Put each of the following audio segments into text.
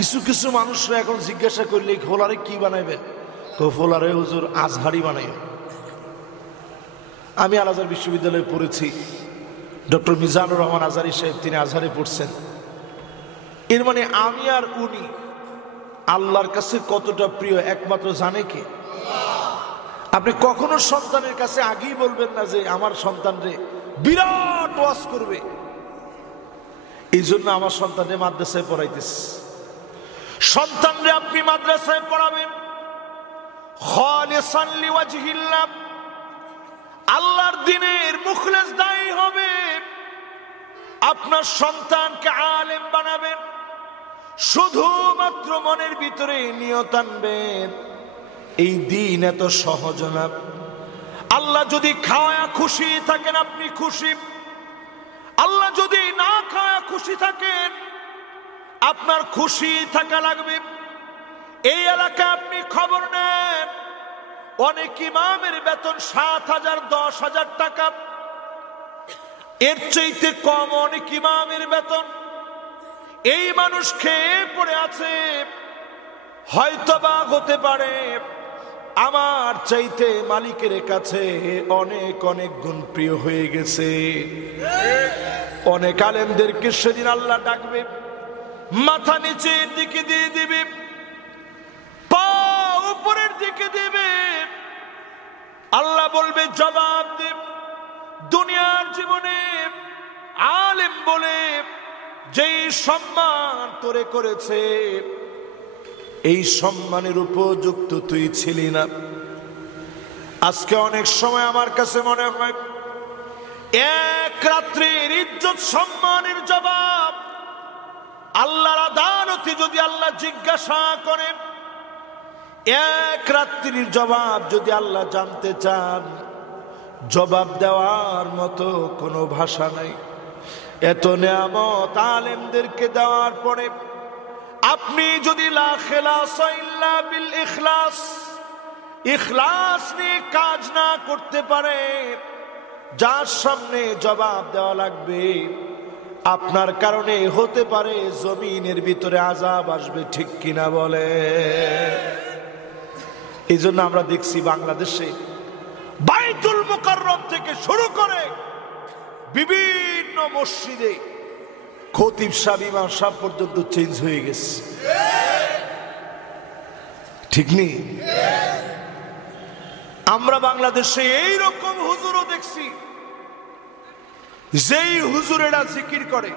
কিছু কিছু মানুষরা এখন জিজ্ঞাসা করলে ফোলারে কি বানাইবেন, তো ফোলারে হুজুর আজহারি বানাই। আমি আল আজহার বিশ্ববিদ্যালয়ে পড়েছি, ডক্টর মিজানুর রহমান আজহারি সাহেব তিনি আজহারে পড়ছেন। এর মানে আমি আর উনি আল্লাহর কাছে কতটা প্রিয় একমাত্র জানে কে? আপনি কখনো সন্তানের কাছে আগেই বলবেন না যে আমার সন্তানরে বিরাট ওয়াজ করবে। এই জন্য আমার সন্তানরে মাদ্রাসায় পড়াইতেছে। সন্তানরে আপনি মাদ্রাসায় পড়াবেন খালিসান লিওয়াজহিল্লাহ, আল্লাহর দ্বীনের মুখলেস দায়ী হবে। আপনার সন্তানকে আলেম বানাবেন, শুধুমাত্র মনের ভিতরে নিয়ত আনবেন এই দিন এত সহজ না। আল্লাহ যদি খাওয়া খুশি থাকেন আপনি খুশি, আল্লাহ যদি না খাওয়া খুশি থাকেন আপনার খুশি থাকা লাগবে। এই এলাকায় আপনি খবর নেন, অনেক ইমামের বেতন 7,000 10,000 টাকা, এর চাইতে কম অনেক ইমামের বেতন। এই মানুষ খেয়ে পড়ে আছে, হয়তোবা হতে পারে আমার চাইতে মালিকের কাছে অনেক অনেক গুণ প্রিয় হয়ে গেছে। অনেক আলেমদেরকে সেদিন আল্লাহ ডাকবে, মাথা নিচের দিকে দিয়ে দিবে, পা উপরের দিকে দিবে। আল্লাহ বলবে জবাব দেব। দুনিয়ার জীবনে আলেম বলে যেই সম্মান তোরে করেছে এই সম্মানের উপযুক্ত তুই ছিলি না। আজকে অনেক সময় আমার কাছে মনে হয় এক রাত্রির ইজ্জত সম্মানের জবাব আল্লাহর আদালতে যদি আল্লাহ জিজ্ঞাসা করেন, এক রাত্রির জবাব যদি আল্লাহ জানতে চান, জবাব দেওয়ার মতো কোনো ভাষা নাই। এত নেয়ামত আলেমদেরকে দেওয়ার পরে আপনি যদি লা খিলাসা ইল্লা বিল ইখলাস, ইখলাস নিয়ে কাজ না করতে পারে, যার সামনে জবাব দেওয়া লাগবে আপনার কারণে হতে পারে জমিনের ভিতরে আযাব আসবে, ঠিক কিনা বলে? এই জন্য আমরা দেখছি বাংলাদেশে বাইতুল মুকাররম থেকে শুরু করে বিভিন্ন মসজিদে খতিব সাহেব ইমাম সাহেব পর্যন্ত চেঞ্জ হয়ে গেছে, ঠিক নেই? আমরা বাংলাদেশে এইরকম হুজুরও দেখছি যেই হুজুরেরা জিকির করে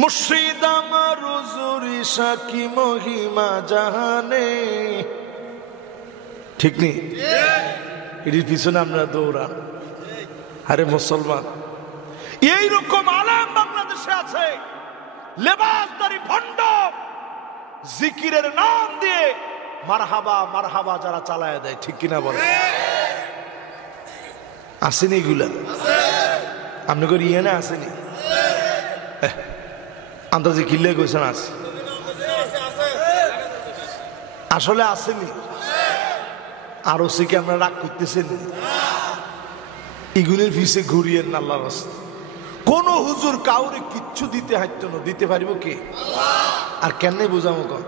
মুর্শিদ আমার হুজুর ঈশা কি মহিমা জাহানে, ঠিক নেই? এর পিছনে আমরা দৌড়ান। আরে মুসলমান, এইরকম আলেম বাংলাদেশে আছে, লেবাসদারি ভণ্ড, জিকিরের নাম দিয়ে মারহাবা মারহাবা যারা চালায় দেয়, ঠিক কিনা বলে? আসেনি এগুলা? আপনি করে ইয়ে না আসেনি? আন্দাজে কিল্লে কইছেন আছে, আসলে আসেনি? আর ওসে কি আমরা রাগ করতেছেন? এগুলির পিছে ঘুরিয়েন না আল্লাহর রাস্তা। কোন হুজুর কাউরে কিচ্ছু দিতে হাঁটতো না, দিতে পারিব কে? আর কেমনে বুঝাবো? কন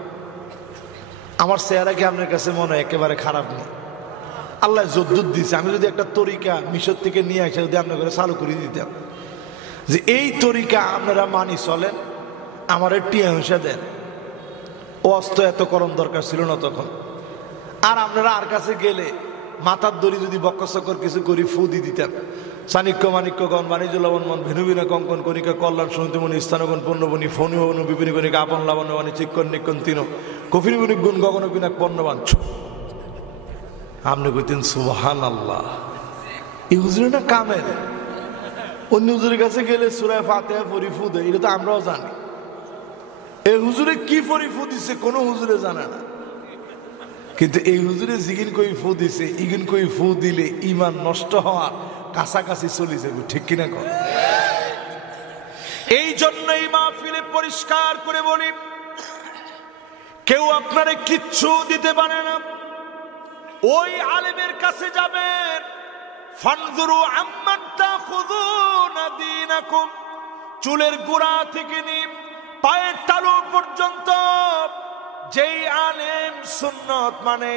আমার চেহারা কি আপনার কাছে মনে হয় একেবারে খারাপ নেই? আল্লাহ যদ্দুত দিয়েছে। আমি যদি একটা তরিকা মিশর থেকে নিয়ে আসে যদি আপনার ঘরে চালু করে দিতাম যে এই তরিকা আপনারা মানি চলেন, আমার টিয়া হিসা দেন, ও অস্ত এত করণ দরকার ছিল না তখন। আর আপনারা আর কাছে গেলে মাথার দড়ি যদি বক্কচক্কর কিছু করি ফু দিয়ে দিতাম, চাণিক্য মাণিক্যগণ বাণিজ্য লবণমন ভেনুবিনা কঙ্কন কণিকা কল্যাণ সন্তিমণি স্থানগণ পণ্যবনী ফণি ভবন বিপিনী কণিকা আপন লাবণ্যবাণী চিক্কন নিক্ষণ তিন কফিনী বণিক গুণ গগন বিনাক পণ্যবান। আপনি কইতেন সুবহানাল্লাহ। এই হুজুরে না কামের, অন্য হুজুরের কাছে গেলে সূরা ফাতিহা পড়ি ফু দেয়, এটা তো আমরাও জানি। এই হুজুরে কি পড়ি ফু দিছে কোনো হুজুরে জানে না, কিন্তু এই হুজুরে জিগিন কই ফু দিছে, ইগিন কই ফু দিলে ইমান নষ্ট হওয়ার কাছাকাছি চলে যাবে, ঠিক কিনা কর? এই জন্যই মাহফিলে পরিষ্কার করে বলি, কেউ আপনারে কিচ্ছু দিতে পারে না। ওই আলেমের কাছে যাবেন, ফানজুরু আম্মান তাখুযুনা দীনাকুম, চুলের গোড়া থেকে নিয়ে পায়ের তালু পর্যন্ত যেই আলেম সুন্নত মানে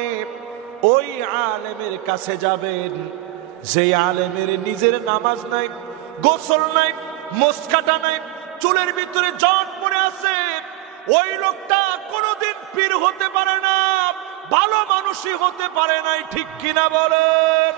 ওই আলেমের কাছে যাবেন যেই আলেমের নিজের নামাজ নাই, গোসল নাই, মুসকাটা নাই, চুলের ভিতরে জট পড়ে আছে, ওই লোকটা কোনোদিন পীর হতে পারে না, ভালো মানুষই হতে পারে নাই। ঠিক কিনা বলেন?